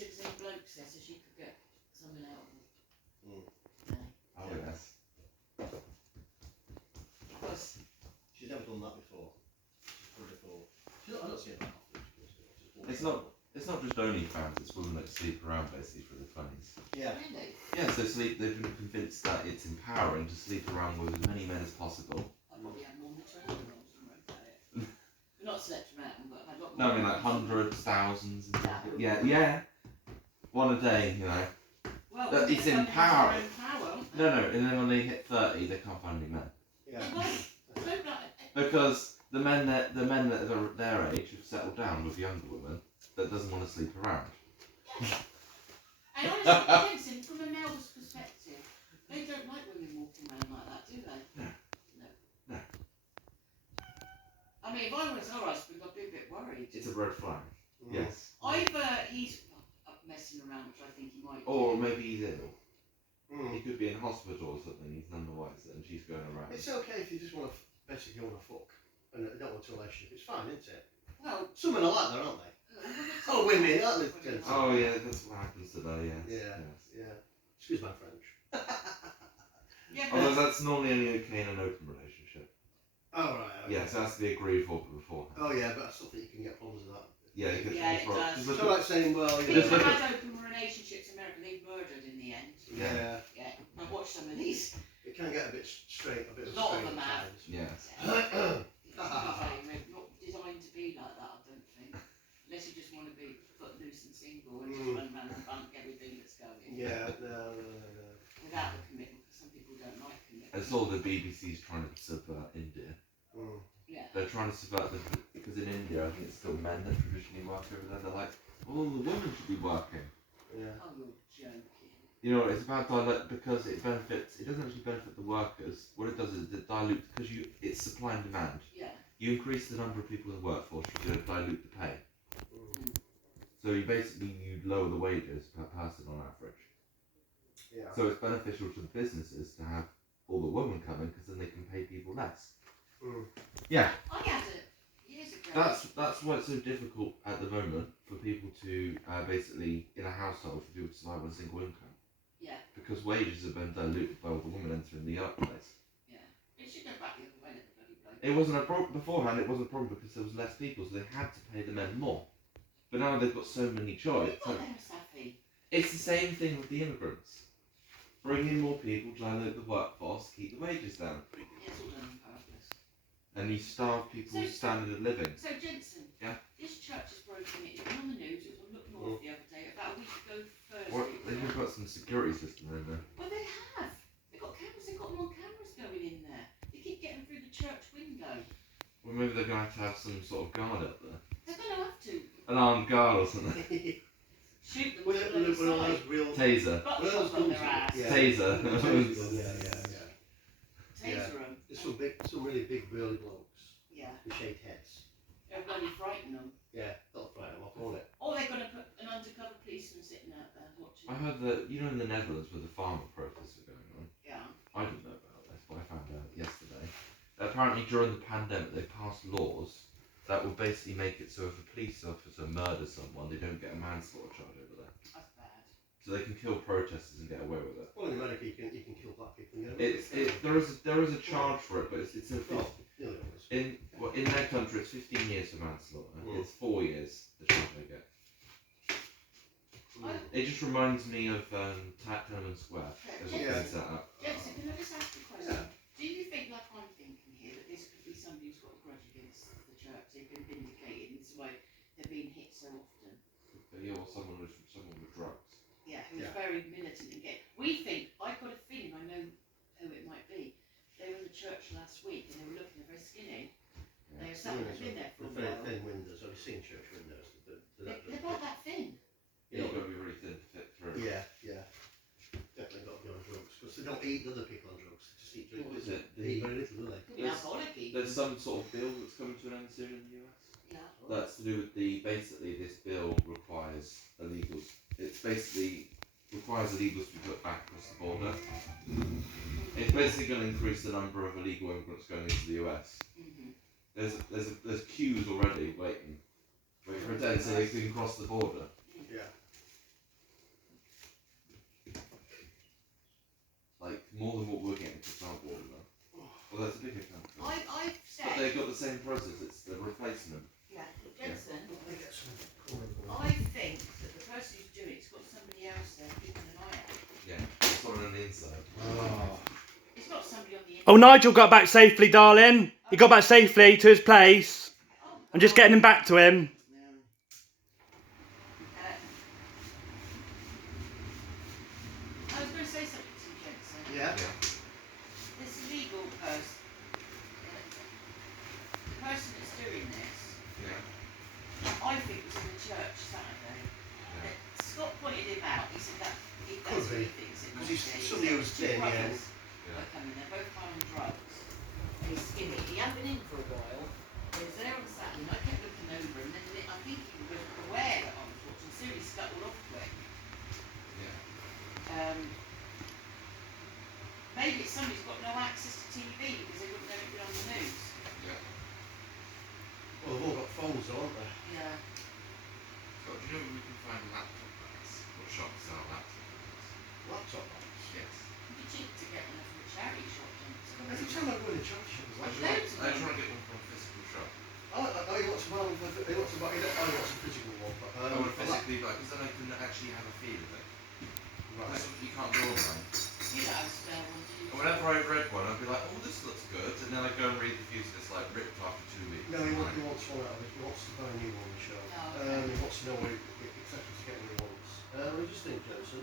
it was in blokes there, so she could get something out of them. Oh yes. Because She's never done that before. I don't see it that often. It's not just OnlyFans, it's women that sleep around basically for the 20s. Yeah. really, Yeah, so they've been convinced that it's empowering to sleep around with as many men as possible. I probably had more than 20 years old somewhere about it. Not slept around, but I got No, more. I mean like hundreds, thousands. Yeah. Yeah. One a day, you know. Well, That it's women empowering. come into their own power, aren't they? No, and then when they hit 30, they can't find any men. Yeah. They won't. So, like, Because the men that are their age have settled down with younger women that doesn't want to sleep around. and honestly, Jensen, from a male's perspective, they don't like women walking around like that, do they? No. I mean, if I was her husband, I'd be a bit worried. It's a red flag. Yes. Either he's messing around, which I think he might Or do. maybe he's ill. He could be in hospital or something, he's none the wiser, and she's going around. It's okay if you just want to basically want to fuck and don't want a relationship. It's fine, isn't it? Well, Some men are like that, aren't they? Oh, women, aren't they? Oh yeah, that's what happens today, yes. Yeah. Excuse my French. Yeah, Although but that's normally only okay in an open relationship. Oh, right. Okay. Yes, it has to be agreed for beforehand. Oh, yeah, but I still think you can get problems with that. Yeah, you Yeah, it does. It's not like saying, well, you people Just look who at- had open relationships in America, they murdered in the end. Yeah. Yeah, I watched some of these. It can get a bit straight, a bit of A lot of strain them at have. times. Yes. They're not designed to be like that, I don't think. Unless you just want to be footloose and single and just run around and bunk everything that's going. Yeah, no. Without the commitment, because some people don't like commitment. I saw the BBC's trying to subvert India. Yeah. They're trying to subvert because in India, I think it's still men that traditionally work over there. They're like, oh, the women should be working. Yeah. Oh, you're joking. You know, it's about because it doesn't actually benefit the workers. What it does is it dilutes, because it's supply and demand. Yeah. You increase the number of people in the workforce, you're going to dilute the pay. So you lower the wages per person on average. Yeah. So it's beneficial to the businesses to have all the women come in, because then they can pay people less. Yeah. I had it years ago. That's why it's so difficult at the moment for people to basically, in a household, for people to survive on a single income. Yeah. Because wages have been diluted by all the women entering the workplace. Yeah. It should go back the other way, the bloody bloke. It wasn't a problem beforehand. It wasn't a problem because there was less people, so they had to pay the men more. But now they've got so many choice. What there, Safi? It's the same thing with the immigrants. Bring in more people, dilute the workforce, keep the wages down, Yeah, it's all done on purpose. and you starve people's standard of living. So, Jensen, Yeah? this church is broken. It was on the news. It was on Look North the other day, about a week ago Thursday. What? They've got some security system in there. Well, they have. They've got cameras. They've got more cameras going in there. They keep getting through the church window. Well, maybe they're going to have some sort of guard up there. They're going to have to An armed guard or something. shoot them With to the one of side. those real... Taser. Got Well, shots on their guns, ass. yeah. Taser. Yeah. Taser them. There's some really big burly blokes Yeah. with shaved heads. They'll bloody frighten them. Yeah, that'll frighten them off, won't it? Or they're going to put an undercover policeman sitting out there watching. I heard that, you know, in the Netherlands where the farmer protests are going on, Yeah. I didn't know about this, but I found out yesterday. Apparently during the pandemic they passed laws that would basically make it so if a police officer murders someone, they don't get a manslaughter charge over there. That's bad. So they can kill protesters and get away with it. Well, in America you can kill black people and get away with it. There is a charge for it, but it's a Well, nearly always. in their country it's 15 years for manslaughter. It's 4 years the charge they get. It just reminds me of Tiananmen Square as it's been set up. Jensen, can I just ask a question? Yeah. Do you think, like I'm thinking here, that this could be somebody who's got a grudge against the church? They've been vindicated, and it's why they're being hit so often. Or someone with drugs. Yeah, who's Yeah. very militant and gay. We think, I've got a feeling, I know who it might be. They were in the church last week and they were looking very skinny. They were sat there, been there for a Very while. thin windows. I've seen church windows. They're about that thin. You've got to be really thin to fit through. Yeah. Definitely got to be on drugs because they don't eat other people on drugs. They just eat drugs. What is it? They eat very little, do they? Could be alcoholic even. There's some sort of bill that's coming to an end soon in the US. Yeah. That's to do with basically this bill requires illegals. It's basically requires illegals to be put back across the border. It's basically going to increase the number of illegal immigrants going into the US. Mm-hmm. There's queues already waiting for a day so they can cross the border. Yeah. more than what we're getting for plant water though. Well, that's a bigger company. I've But said, they've got the same process, it's the replacement. yeah, Jensen, They get some corn for I think that the person who's doing it's got somebody else there keeping an eye out. Yeah, it's on the inside. Oh. It's not somebody on the inside. Oh, Nigel got back safely, darling. He got back safely to his place. Oh, I'm just getting him back to him. I was going to say something to you, Jensen. Yeah. This legal person, the person that's doing this, Yeah. I think was in the church Saturday. Scott pointed him out. He said that he Could that's what he be. thinks it Because must he's be. somebody who's Two thin, yeah. brothers were coming. They're both high on drugs. And he's skinny. He hadn't been in for a while. He was there on Saturday, and I kept looking over him. And then I think he was aware that I was watching. Soon he scuttled off quick. Maybe it's somebody who's got no access to TV because they wouldn't know it'd been on the news. Well, they've all got phones, haven't they? Yeah. So, do you know where we can find laptop bags? What shops sell laptop bags? Laptop bags. Yes. It'd be cheap to get one from a charity shop. Every time I go in a charity shop, I there's try, like Loads of I them. try to get one from a physical shop. he wants to buy one for, he wants to buy, he wants a physical one, but, I want to physically buy because then I can actually have a feel of it. right. That's what you can't do online. You don't have a spare one, do you? And whenever I read one, I'd be like, oh, this looks good. And then I go and read the reviews and it's like ripped after 2 weeks. No, he wants one out of it, he wants to buy a new one, Michelle. Oh, okay. He wants to know what exactly to get what he wants. What do you think, Jensen?